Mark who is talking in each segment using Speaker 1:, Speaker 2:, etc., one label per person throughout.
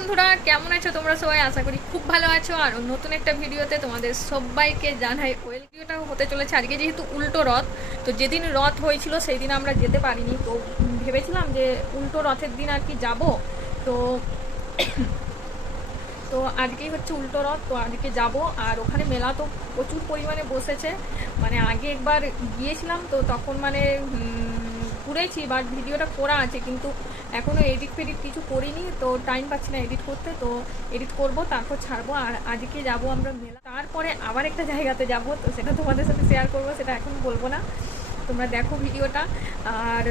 Speaker 1: আছো তোমরা সবাই? আশা করি খুব ভালো আছো। আর নতুন একটা ভিডিওতে তোমাদের সবাইকে জানাই ওয়েল ভিডিওটা হতে চলেছে। আজকে যেহেতু উল্টো রথ, তো যেদিন রথ হয়েছিল সেই দিন আমরা যেতে পারিনি। তো ভেবেছিলাম যে উল্টো রথের দিন আর কি যাব। তো তো আজকেই হচ্ছে উল্টো রথ, তো আজকে যাব। আর ওখানে মেলা তো প্রচুর পরিমাণে বসেছে। মানে আগে একবার গিয়েছিলাম, তো তখন মানে ঘুরেছি বাট ভিডিওটা করা আছে, কিন্তু এখনও এডিট ফেডিট কিছু করিনি, তো টাইম পাচ্ছি না এডিট করতে, তো এডিট করব, তারপর ছাড়বো, আর আজকে যাব আমরা মেলা। তারপরে আবার একটা জায়গাতে যাব, তো সেটা তোমাদের সাথে শেয়ার করব, সেটা এখন বলব না। তোমরা দেখো ভিডিওটা, আর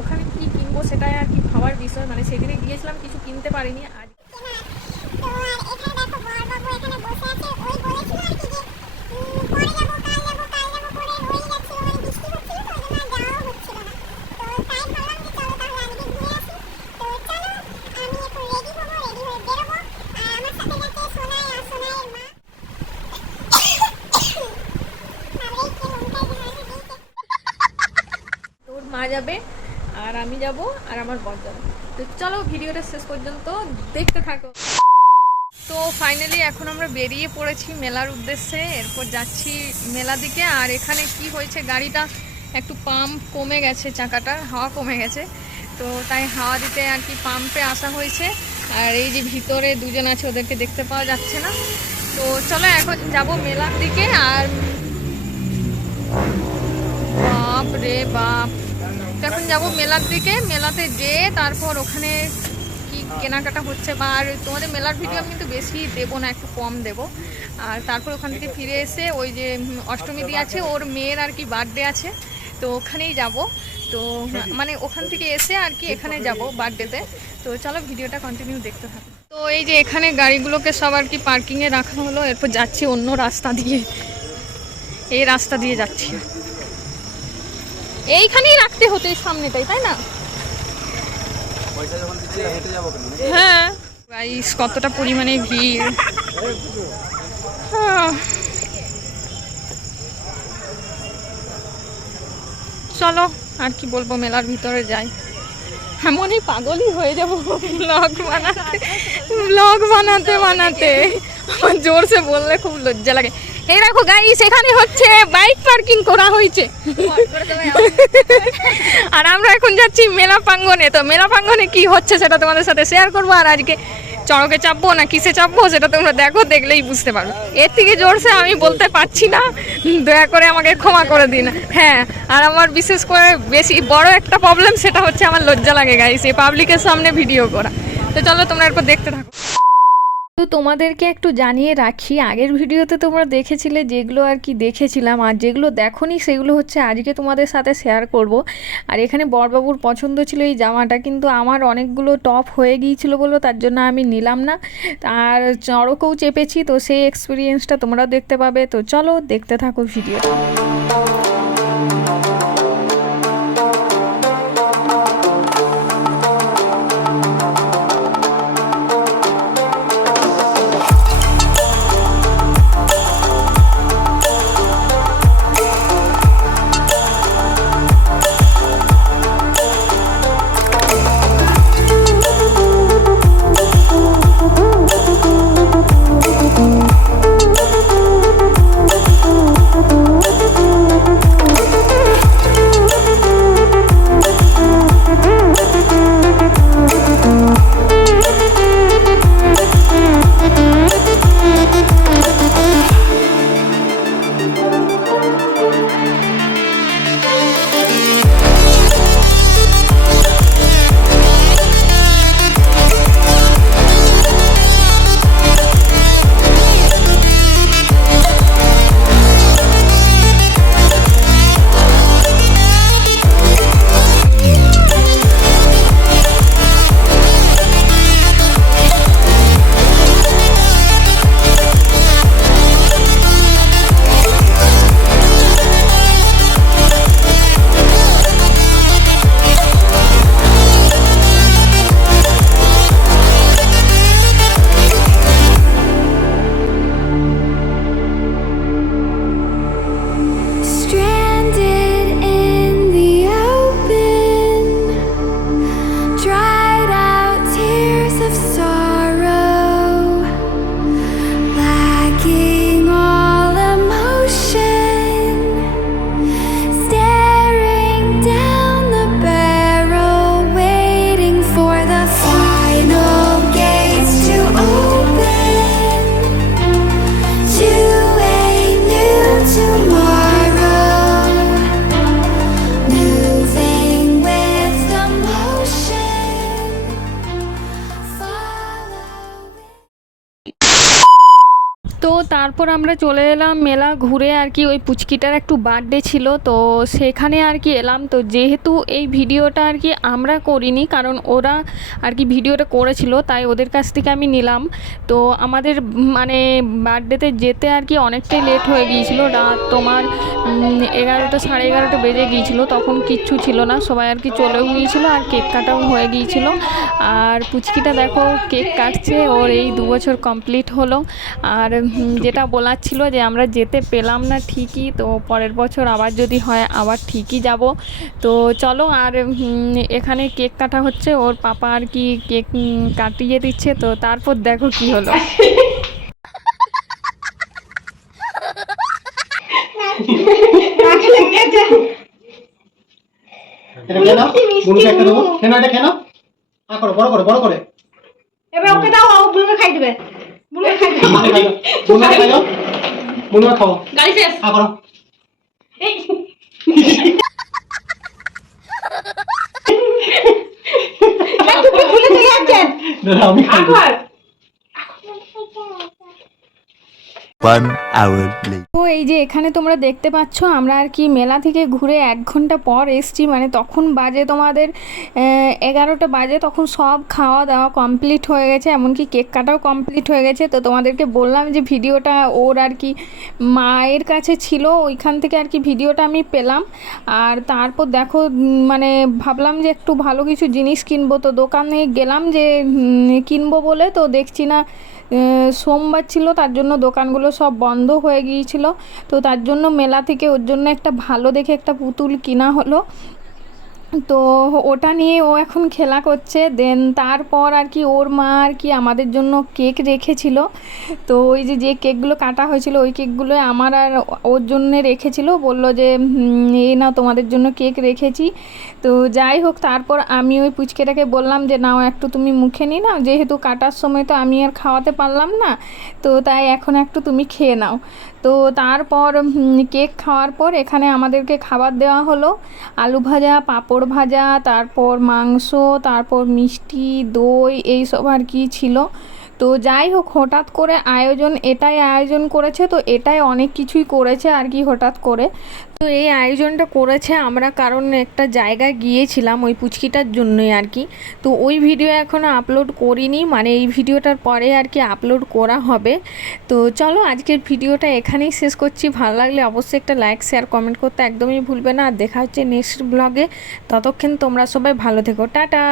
Speaker 1: ওখানে কি কিনবো সেটাই আর কি খাওয়ার বিষয় মানে সেদিনে গিয়েছিলাম, কিছু কিনতে পারিনি, আজ
Speaker 2: তো আর এখানে দেখো বরবাবু এখানে বসে আছে ওই বলেছিল আর কি যে উম, পরে যাব কাল যাব কাল যাব করে রয়ে যাচ্ছিল মানে বৃষ্টি হচ্ছিল তো ওই জন্য আর যাওয়াও হচ্ছিল না তো তাই ভাবলাম যে চলো তাহলে আজকে ঘুরে আসি তো চলো আমি এখন রেডি হব রেডি হয়ে বেরোবো আর আমার সাথে যাচ্ছে সোনাই আর সোনাইয়ের মা ভাবলেই কে মনটাই যে হাসি দিয়েছে
Speaker 1: তোর মা যাবে, আর আমি যাব, আর আমার বর যাবে। তো চলো ভিডিওটা শেষ পর্যন্ত দেখতে থাকো। তো ফাইনালি এখন আমরা বেরিয়ে পড়েছি মেলার উদ্দেশ্যে, এরপর যাচ্ছি মেলা দিকে, আর এখানে কি হয়েছে, গাড়িটা একটু পাম্প কমে গেছে, চাকাটার হাওয়া কমে গেছে। তো তাই হাওয়া দিতে আর কি পাম্পে আসা হয়েছে, আর এই যে ভিতরে দুজন আছে, ওদেরকে দেখতে পাওয়া যাচ্ছে না। তো চলো এখন যাব মেলার দিকে, আর বাপ রে বাপ। এখন যাব মেলার দিকে, মেলাতে যেয়ে তারপর ওখানে কি কেনাকাটা হচ্ছে বা আর তোমাদের মেলার ভিডিও আমি কিন্তু বেশি দেবো না, একটু কম দেব। আর তারপর ওখান থেকে ফিরে এসে ওই যে অষ্টমী দিয়ে আছে, ওর মেয়ের আর কি বার্থডে আছে, তো ওখানেই যাব। তো মানে ওখান থেকে এসে আর কি এখানে যাব বার্থডেতে তো। চলো ভিডিওটা কন্টিনিউ দেখতে থাকো। তো এই যে এখানে গাড়িগুলোকে সব আর কি পার্কিংয়ে রাখা হলো, এরপর যাচ্ছি অন্য রাস্তা দিয়ে। এই রাস্তা দিয়ে যাচ্ছি। এইখানেই রাখতে হতো এই সামনেটাই তাই না? হ্যাঁ। গাইস কতটা পরিমাণে ভিড়। চলো আর কি বলব মেলার ভিতরে যাই। এমনই পাগলই হয়ে যাব ব্লগ বানাতে। ব্লগ বানাতে বানাতে। আমার জোরসে বললে খুব লজ্জা লাগে। এই দেখো গাইস এখানে হচ্ছে বাইক পার্কিং করা হয়েছে। আর আমরা এখন যাচ্ছি মেলা প্রাঙ্গনে তো মেলা প্রাঙ্গনে কি হচ্ছে সেটা তোমাদের সাথে শেয়ার করব। আর আজকে চড়কে চাপবো না কিসে চাপবো সেটা তোমরা দেখো, দেখলেই বুঝতে পারো। এর থেকে জোরসে আমি বলতে পারছি না। দয়া করে আমাকে ক্ষমা করে দিন। হ্যাঁ আর আমার বিশেষ করে বেশি বড় একটা প্রবলেম সেটা হচ্ছে আমার লজ্জা লাগে গাইস এই পাবলিকের সামনে ভিডিও করা। তো চলো, তোমরা এরপর দেখতে থাকো। তো তোমাদেরকে একটু জানিয়ে রাখি, আগের ভিডিওতে তোমরা দেখেছিলে যেগুলো আর কি দেখেছিলাম, আর যেগুলো দেখোনি সেগুলো হচ্ছে আজকে তোমাদের সাথে শেয়ার করব। আর এখানে বরবাবুর পছন্দ ছিল এই জামাটা, কিন্তু আমার অনেকগুলো টপ হয়ে গিয়েছিল বলে, তার জন্য আমি নিলাম না। আর চড়কেও চেপেছি, তো সেই এক্সপিরিয়েন্সটা তোমরাও দেখতে পাবে। তো চলো দেখতে থাকো ভিডিও তারপর আমরা চলে এলাম মেলা ঘুরে আর কি, ওই পুচকিটার একটু বার্থডে ছিল, তো সেখানে আর কি এলাম। তো যেহেতু এই ভিডিওটা আর কি আমরা করিনি, কারণ ওরা আর কি ভিডিওটা করেছিল, তাই ওদের কাছ থেকে আমি নিলাম। তো আমাদের মানে বার্থডেতে যেতে আর কি অনেকটাই লেট হয়ে গিয়েছিল, রাত তোমার এগারোটা সাড়ে এগারোটা বেজে গিয়েছিল, তখন কিচ্ছু ছিল না, সবাই আর কি চলেও গিয়েছিল আর কেক কাটাও হয়ে গিয়েছিল। আর পুচকিটা দেখো কেক কাটছে, ওর এই দু বছর কমপ্লিট হলো। আর যেটা বলার ছিল যে আমরা যেতে পেলাম না ঠিকই তো পরের বছর আবার যদি হয় আবার ঠিকই যাব। তো চলো আর এখানে কেক কাটা হচ্ছে ওর পাপা আর কি কেক কাটিয়ে দিচ্ছে তো তারপর দেখো কি হলো।
Speaker 3: বড় করে বড় করে।
Speaker 4: এবার ওকে দাও ও খাই দেবে। বুলুকে খাই
Speaker 3: বুনুকে খাই বুনুকে খাও।
Speaker 4: গাড়ি শেষ।
Speaker 3: হ্যাঁ করো।
Speaker 4: এই। তুমি ভুলে চলে যাচ্ছেন।
Speaker 3: দাঁড়াও, আমি খাই।
Speaker 5: One hour later.
Speaker 1: এই যে এখানে তোমরা দেখতে পাচ্ছ, আমরা আর কি মেলা থেকে ঘুরে এক ঘণ্টা পর এসছি। মানে তখন বাজে তোমাদের এগারোটা বাজে, তখন সব খাওয়া দাওয়া কমপ্লিট হয়ে গেছে। এমনকি কেক কাটাও কমপ্লিট হয়ে গেছে। তো তোমাদেরকে বললাম যে ভিডিওটা ওর আর কি মায়ের কাছে ছিল, ওইখান থেকে আর কি ভিডিওটা আমি পেলাম। আর তারপর দেখো মানে ভাবলাম যে একটু ভালো কিছু জিনিস কিনবো। তো দোকানে গেলাম যে কিনবো বলে, তো দেখছি না সোমবার ছিল, তার জন্য দোকানগুলো সব বন্ধ হয়ে গিয়েছিল। তো তার জন্য মেলা থেকে ওর জন্য একটা ভালো দেখে একটা পুতুল কেনা হলো। তো ওটা নিয়ে ও এখন খেলা করছে দেন তারপর আর কি ওর মা আর কি আমাদের জন্য কেক রেখেছিল। তো ওই যে যে কেকগুলো কাটা হয়েছিল ওই কেকগুলো আমার আর ওর জন্য রেখেছিল। বলল যে "হুম, এই নাও তোমাদের জন্য কেক রেখেছি। তো যাই হোক তারপর আমি ওই পুচকেটাকে বললাম যে নাও একটু তুমি মুখে নি নাও। যেহেতু কাটার সময় তো আমি আর খাওয়াতে পারলাম না তো তাই এখন একটু তুমি খেয়ে নাও। তো তারপর কেক খাওয়ার পর এখানে আমাদেরকে খাবার দেওয়া হলো। আলু ভাজা, পাঁপড় ভাজা, তারপর মাংস, তারপর মিষ্টি, দই এইসব আর কি ছিল। তো যাই হোক, হঠাৎ করে আয়োজন, এটাই আয়োজন করেছে, তো এটাই অনেক কিছুই করেছে আর কি হঠাৎ করে। তো এই আয়োজনটা করেছে আমরা কারণ একটা জায়গায় গিয়েছিলাম ওই পুচকিটার জন্যই আর কি। তো ওই ভিডিও এখনও আপলোড করিনি মানে এই ভিডিওটার পরে আর কি আপলোড করা হবে। তো চলো আজকের ভিডিওটা এখানেই শেষ করছি। ভালো লাগলে অবশ্যই একটা লাইক শেয়ার কমেন্ট করতে একদমই ভুলবে না। আর দেখা হচ্ছে নেক্সট ব্লগে ততক্ষণ তোমরা সবাই ভালো থেকো। টাটা!